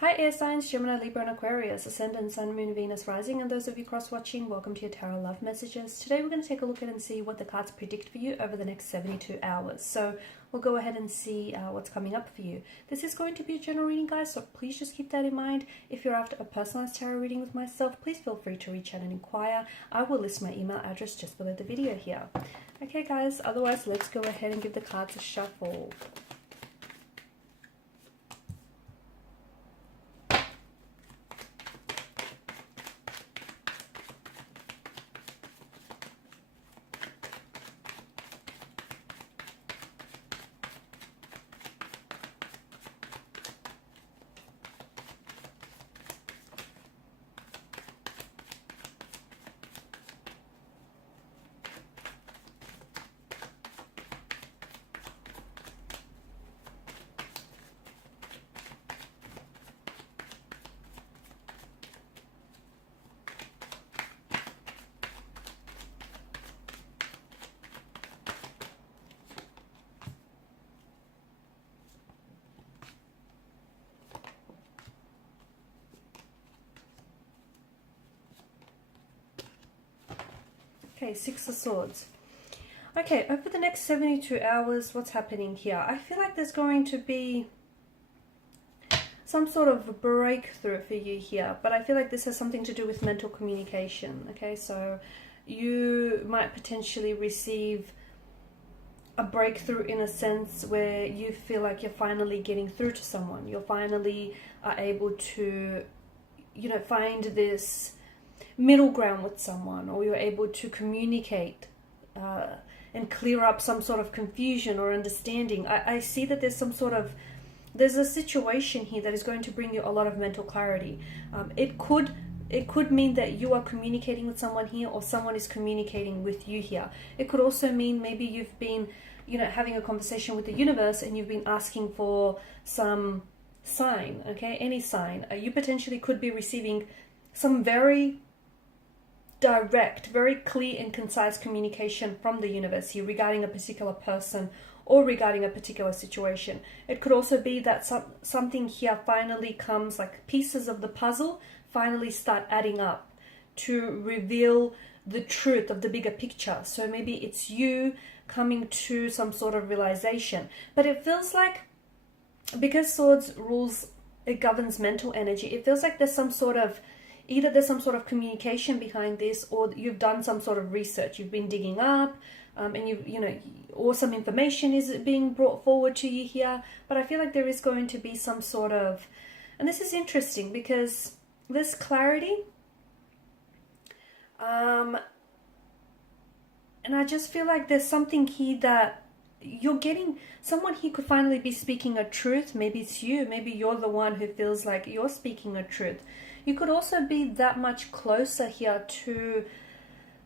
Hi air signs, Gemini, Libra and Aquarius, Ascendant, Sun, Moon, Venus, Rising, and those of you cross-watching, welcome to your Tarot Love Messages. Today we're going to take a look at and see what the cards predict for you over the next 72 hours. So we'll go ahead and see what's coming up for you. This is going to be a general reading, guys, so please just keep that in mind. If you're after a personalized tarot reading with myself, please feel free to reach out and inquire. I will list my email address just below the video here. Okay, guys, otherwise let's go ahead and give the cards a shuffle. Okay, Six of Swords. Okay, over the next 72 hours, what's happening here? I feel like there's going to be some sort of breakthrough for you here, but I feel like this has something to do with mental communication, okay? So you might potentially receive a breakthrough in a sense where you feel like you're finally getting through to someone. You're finally able to, find this middle ground with someone, or you're able to communicate and clear up some sort of confusion or understanding. I see that there's a situation here that is going to bring you a lot of mental clarity. It could mean that you are communicating with someone here, or someone is communicating with you here. It could also mean maybe you've been having a conversation with the universe and you've been asking for some sign, okay, any sign. You potentially could be receiving some very direct, very clear and concise communication from the universe here regarding a particular person or regarding a particular situation. It could also be that something here finally comes, like pieces of the puzzle finally start adding up to reveal the truth of the bigger picture. So maybe it's you coming to some sort of realization. But it feels like, because Swords rules, it governs mental energy, it feels like there's some sort of communication behind this, or you've done some sort of research. You've been digging up, and or some information is being brought forward to you here. But I feel like there is going to be some sort of, and this is interesting because there's clarity, and I just feel like there's something here that you're getting. Someone here could finally be speaking a truth. Maybe it's you. Maybe you're the one who feels like you're speaking a truth. You could also be that much closer here to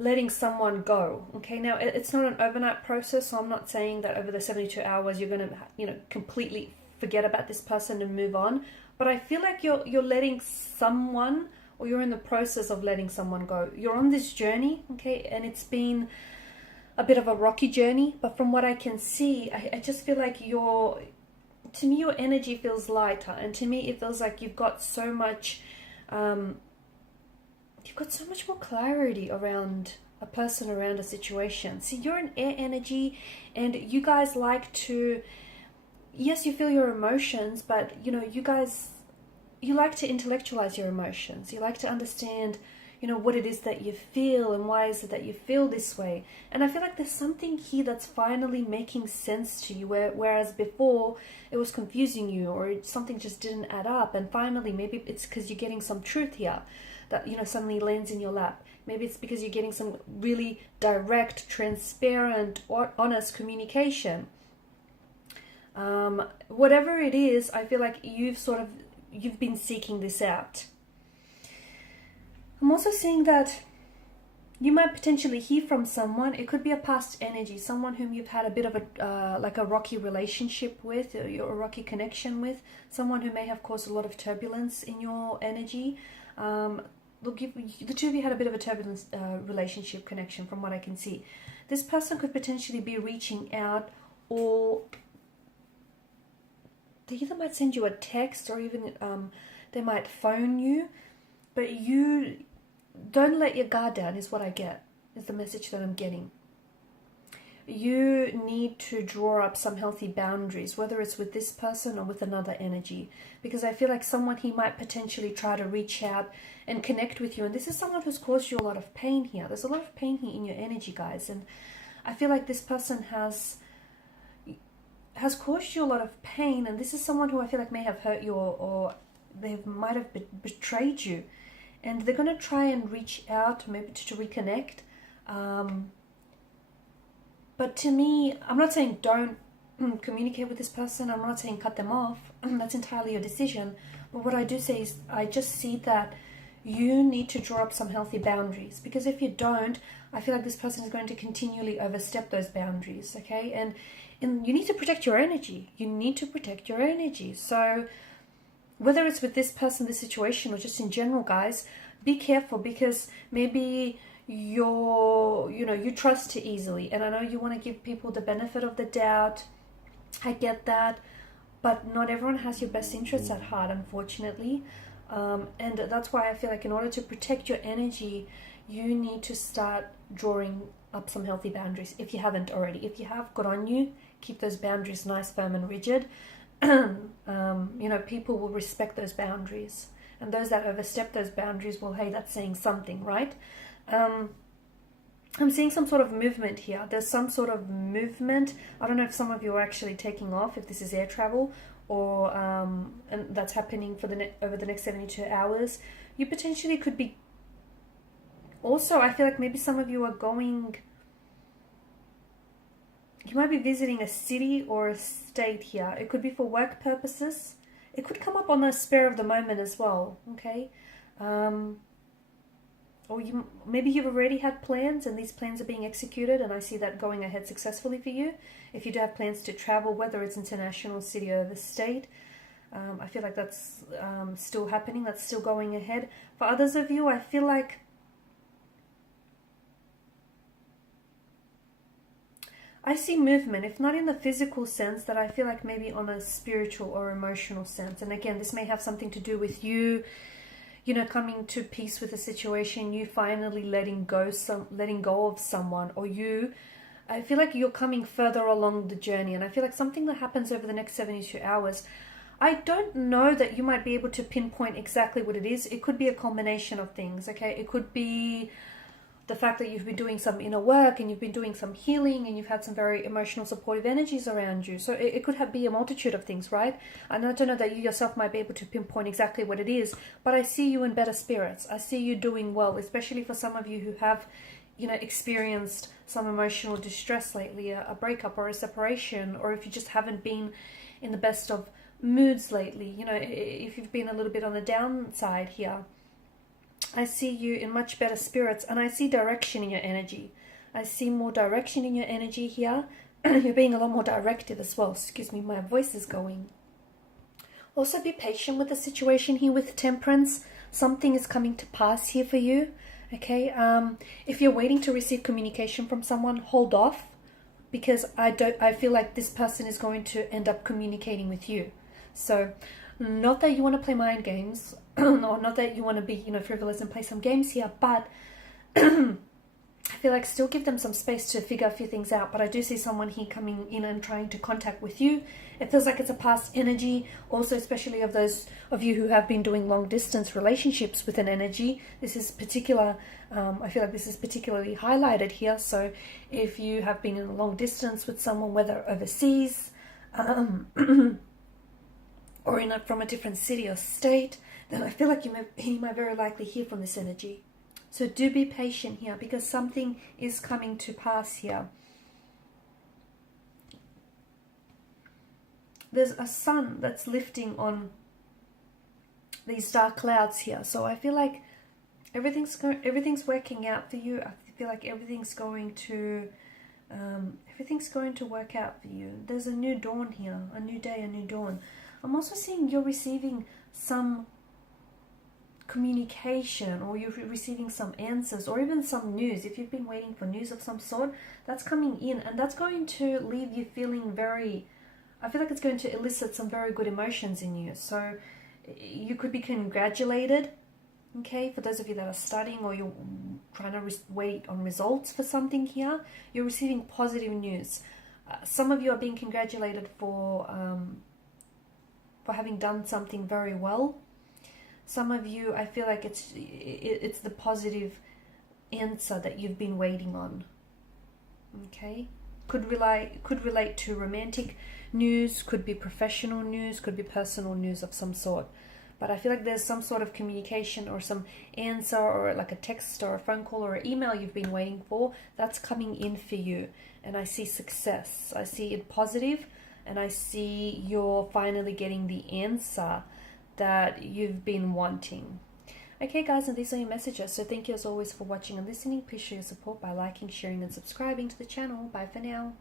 letting someone go. Okay, now it's not an overnight process, so I'm not saying that over the 72 hours you're going to, completely forget about this person and move on. But I feel like you're letting someone, or you're in the process of letting someone go. You're on this journey, okay, and it's been a bit of a rocky journey. But from what I can see, I just feel like to me, your energy feels lighter, and to me, it feels like you've got so much. You've got so much more clarity around a person, around a situation. See, you're an air energy, and you guys like to, yes, you feel your emotions, but you like to intellectualize your emotions. You like to understand, what it is that you feel and why is it that you feel this way. And I feel like there's something here that's finally making sense to you, whereas before it was confusing you, or something just didn't add up. And finally, maybe it's because you're getting some truth here that, suddenly lands in your lap. Maybe it's because you're getting some really direct, transparent, or honest communication. Whatever it is, I feel like you've been seeking this out. I'm also seeing that you might potentially hear from someone. It could be a past energy, someone whom you've had a bit of a rocky relationship with, or a rocky connection with, someone who may have caused a lot of turbulence in your energy. The two of you had a bit of a turbulent relationship connection, from what I can see. This person could potentially be reaching out, or they either might send you a text, or even They might phone you, but you don't let your guard down is what I get, is the message that I'm getting. You need to draw up some healthy boundaries, whether it's with this person or with another energy, because I feel like someone, he might potentially try to reach out and connect with you, and this is someone who's caused you a lot of pain here. There's a lot of pain here in your energy, guys, and I feel like this person has caused you a lot of pain, and this is someone who I feel like may have hurt you, or they might have betrayed you, and they're going to try and reach out, maybe to reconnect. But to me, I'm not saying don't communicate with this person. I'm not saying cut them off. That's entirely your decision. But what I do say is I just see that you need to draw up some healthy boundaries. Because if you don't, I feel like this person is going to continually overstep those boundaries, okay? And you need to protect your energy. You need to protect your energy. So whether it's with this person, this situation, or just in general, guys, be careful, because maybe you trust too easily, and I know you want to give people the benefit of the doubt. I get that, but not everyone has your best interests at heart, unfortunately, and that's why I feel like in order to protect your energy, you need to start drawing up some healthy boundaries if you haven't already. If you have, good on you. Keep those boundaries nice, firm and rigid. People will respect those boundaries, and those that overstep those boundaries, well, hey, that's saying something, right? I'm seeing some sort of movement here. There's some sort of movement. I don't know if some of you are actually taking off, if this is air travel, or and that's happening for over the next 72 hours. You potentially could be. Also, I feel like maybe some of you are going. You might be visiting a city or a state here. It could be for work purposes. It could come up on the spur of the moment as well. Okay. Or maybe you've already had plans and these plans are being executed, and I see that going ahead successfully for you. If you do have plans to travel, whether it's international, city, or the state, I feel like that's still happening. That's still going ahead. For others of you, I feel like I see movement, if not in the physical sense, that I feel like maybe on a spiritual or emotional sense. And again, this may have something to do with you, coming to peace with a situation, you finally letting go of someone, or I feel like you're coming further along the journey. And I feel like something that happens over the next 72 hours, I don't know that you might be able to pinpoint exactly what it is. It could be a combination of things, okay? It could be the fact that you've been doing some inner work and you've been doing some healing and you've had some very emotional supportive energies around you. So it could be a multitude of things, right? And I don't know that you yourself might be able to pinpoint exactly what it is, but I see you in better spirits. I see you doing well, especially for some of you who have, experienced some emotional distress lately, a breakup or a separation, or if you just haven't been in the best of moods lately, if you've been a little bit on the downside here. I see you in much better spirits, and I see direction in your energy. I see more direction in your energy here. You're being a lot more directive as well. Excuse me, my voice is going. Also, be patient with the situation here with Temperance. Something is coming to pass here for you. Okay. If you're waiting to receive communication from someone, hold off, because I feel like this person is going to end up communicating with you. So, not that you want to play mind games, or not that you want to be, frivolous and play some games here, but I feel like still give them some space to figure a few things out. But I do see someone here coming in and trying to contact with you. It feels like it's a past energy, also especially of those of you who have been doing long distance relationships with an energy. This is particular, I feel like this is particularly highlighted here. So if you have been in a long distance with someone, whether overseas, or from a different city or state, then I feel like you might very likely hear from this energy. So do be patient here, because something is coming to pass here. There's a sun that's lifting on these dark clouds here. So I feel like everything's working out for you. I feel like everything's going to work out for you. There's a new dawn here, a new day, a new dawn. I'm also seeing you're receiving some communication, or you're receiving some answers, or even some news. If you've been waiting for news of some sort, that's coming in, and that's going to leave you feeling I feel like it's going to elicit some very good emotions in you. So You could be congratulated, okay? For those of you that are studying or you're trying to wait on results for something here, you're receiving positive news. Some of you are being congratulated for having done something very well. Some of you, I feel like it's the positive answer that you've been waiting on. Okay, could relate to romantic news, could be professional news, could be personal news of some sort. But I feel like there's some sort of communication or some answer, or like a text or a phone call or an email you've been waiting for, that's coming in for you. And I see success. I see it positive, and I see you're finally getting the answer that you've been wanting. Okay guys, and these are your messages. So thank you as always for watching and listening. Please show your support by liking, sharing and subscribing to the channel. Bye for now.